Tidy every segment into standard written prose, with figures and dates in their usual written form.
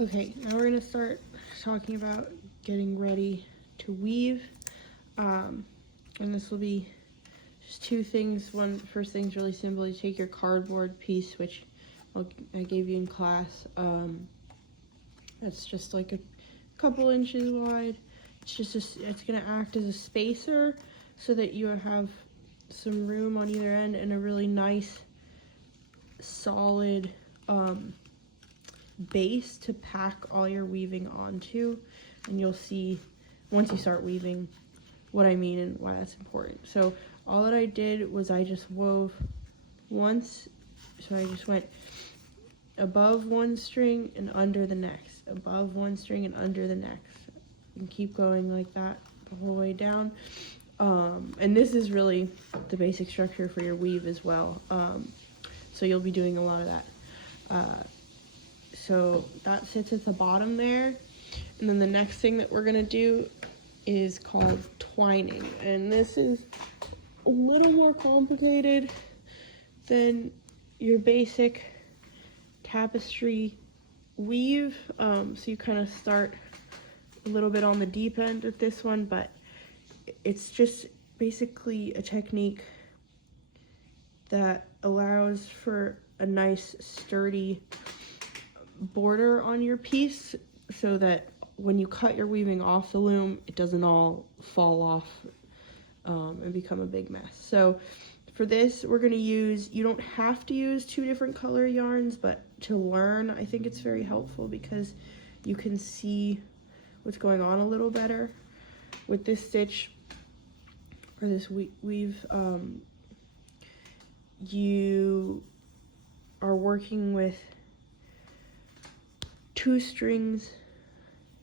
Okay, now we're gonna start talking about getting ready to weave. And this will be just two things. First thing's really simple. You take your cardboard piece, which I gave you in class. That's just like a couple inches wide. It's gonna act as a spacer so that you have some room on either end and a really nice, solid base to pack all your weaving onto. And you'll see once you start weaving what I mean and why that's important. So all that I did was I just wove once, so I just went above one string and under the next, above one string and under the next, and keep going like that the whole way down. And this is really the basic structure for your weave as well. So you'll be doing a lot of that. So that sits at the bottom there. And then the next thing that we're gonna do is called twining. And this is a little more complicated than your basic tapestry weave. So you kind of start a little bit on the deep end with this one, but it's just basically a technique that allows for a nice sturdy border on your piece so that when you cut your weaving off the loom, it doesn't all fall off and become a big mess. So for this, we're going to you don't have to use two different color yarns, but to learn, I think it's very helpful because you can see what's going on a little better. With this stitch, or this weave, you are working with two strings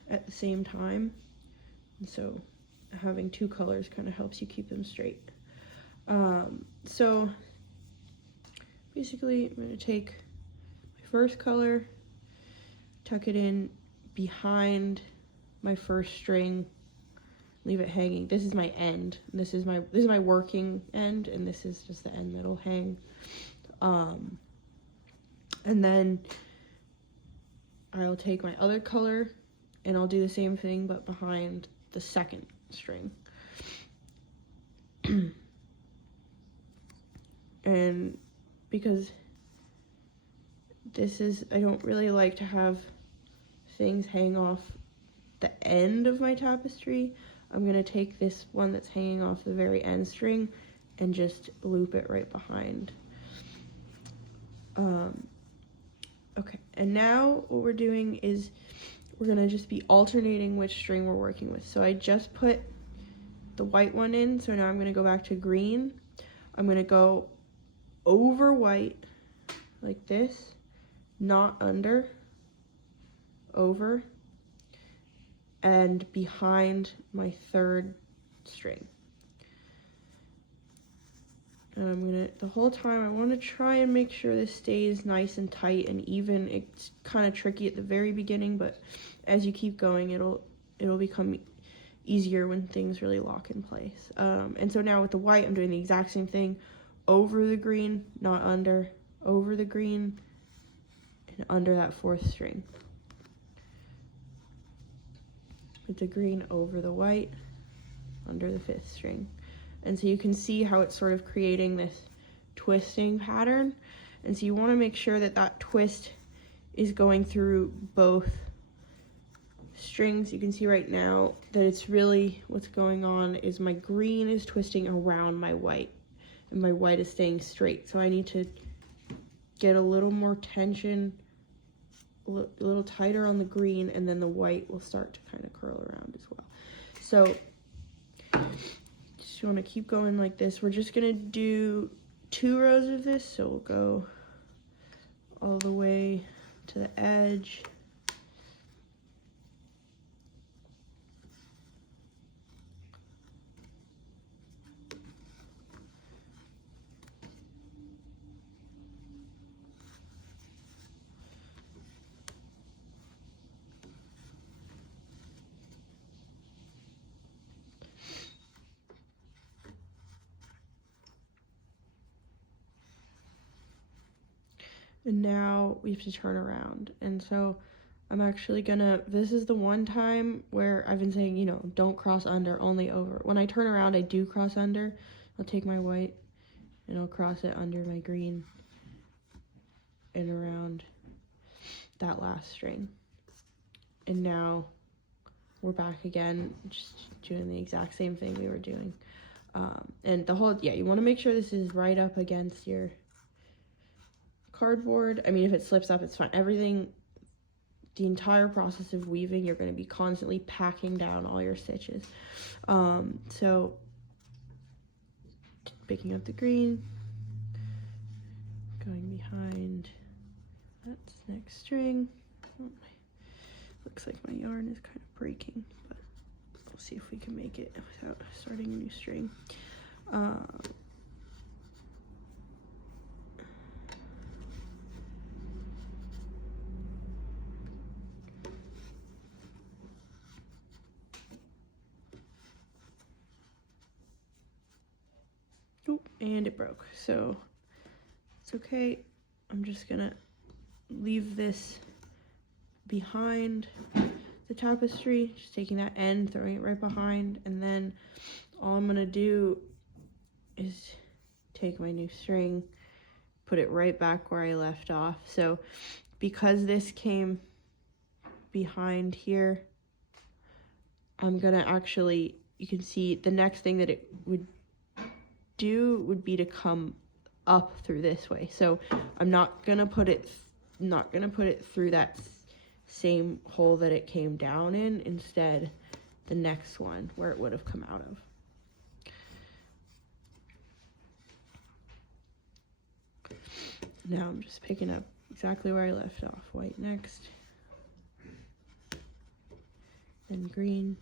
at the same time, and so having two colors kind of helps you keep them straight. So basically I'm going to take my first color, tuck it in behind my first string, leave it hanging. This is my end. This is my working end, and this is just the end that'll hang. And then I'll take my other color and I'll do the same thing but behind the second string. And because I don't really like to have things hang off the end of my tapestry, I'm gonna take this one that's hanging off the very end string and just loop it right behind. Okay, and now what we're doing is we're gonna just be alternating which string we're working with. So I just put the white one in, so now I'm gonna go back to green. I'm gonna go over white like this, not under, over, and behind my third string. And the whole time I want to try and make sure this stays nice and tight and even. It's kind of tricky at the very beginning, but as you keep going, it'll become easier when things really lock in place. And so now with the white, I'm doing the exact same thing, over the green, not under, over the green, and under that fourth string. With the green over the white, under the fifth string. And so you can see how it's sort of creating this twisting pattern. And so you want to make sure that that twist is going through both strings. You can see right now that it's really what's going on is my green is twisting around my white and my white is staying straight. So I need to get a little more tension, a little tighter on the green, and then the white will start to kind of curl around as well. So just want to keep going like this. We're just gonna do 2 rows of this, so we'll go all the way to the edge. And now we have to turn around. And so I'm actually gonna, this is the one time where I've been saying, you know, don't cross under, only over. When I turn around, I do cross under. I'll take my white and I'll cross it under my green and around that last string. And now we're back again, just doing the exact same thing we were doing. And the whole, yeah, you want to make sure this is right up against your cardboard. I mean, if it slips up, it's fine. Everything, the entire process of weaving, you're going to be constantly packing down all your stitches. So picking up the green, going behind that's next string. Oh, looks like my yarn is kind of breaking, but we'll see if we can make it without starting a new string. Oop, and it broke, so it's okay. I'm just gonna leave this behind the tapestry, just taking that end, throwing it right behind, and then all I'm gonna do is take my new string, put it right back where I left off. So because this came behind here, I'm gonna actually, you can see the next thing that it would do would be to come up through this way. So I'm not gonna put it through that same hole that it came down in, instead the next one where it would have come out of. Now I'm just picking up exactly where I left off. White next, then green,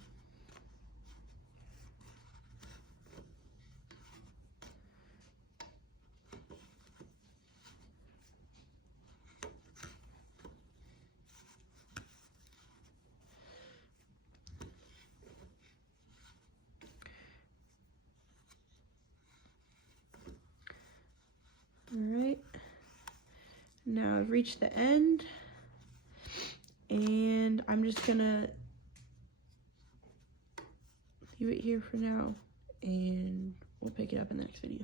all right. Now I've reached the end, and I'm just gonna leave it here for now, and we'll pick it up in the next video.